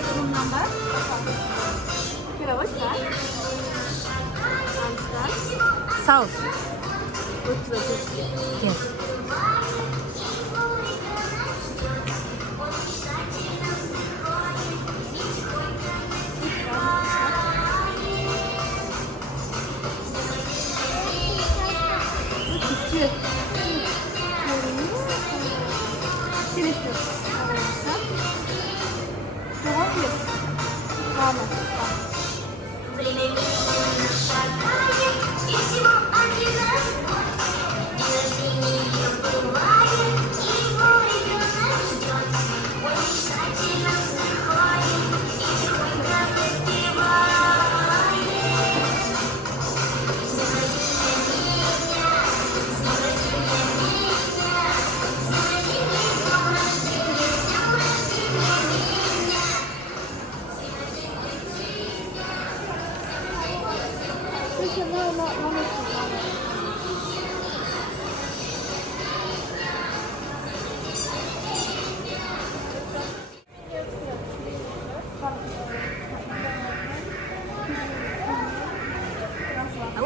Yakınından bak. Kıravuz var. Sağ ol. Oturacağız. Gel.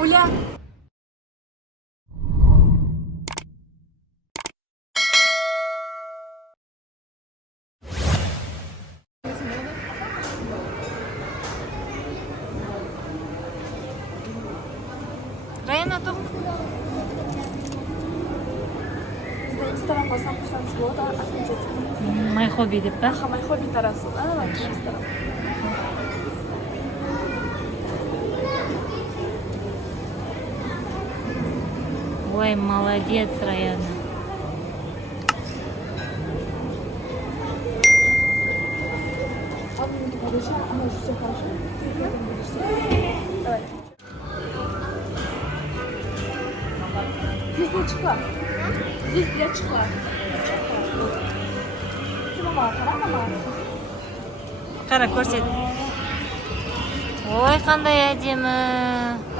Уля. Райана, тук. Инстаграм басам курсаңыз болады, отмечать. My hobby деп па? Аха, my hobby тарасы. Инстаграм. Ой, молодец, Раяна. Давай. Здесь не чехла. Здесь для чехла. Мама, мама. Қара, көрсет. Ой, қандай әдемі.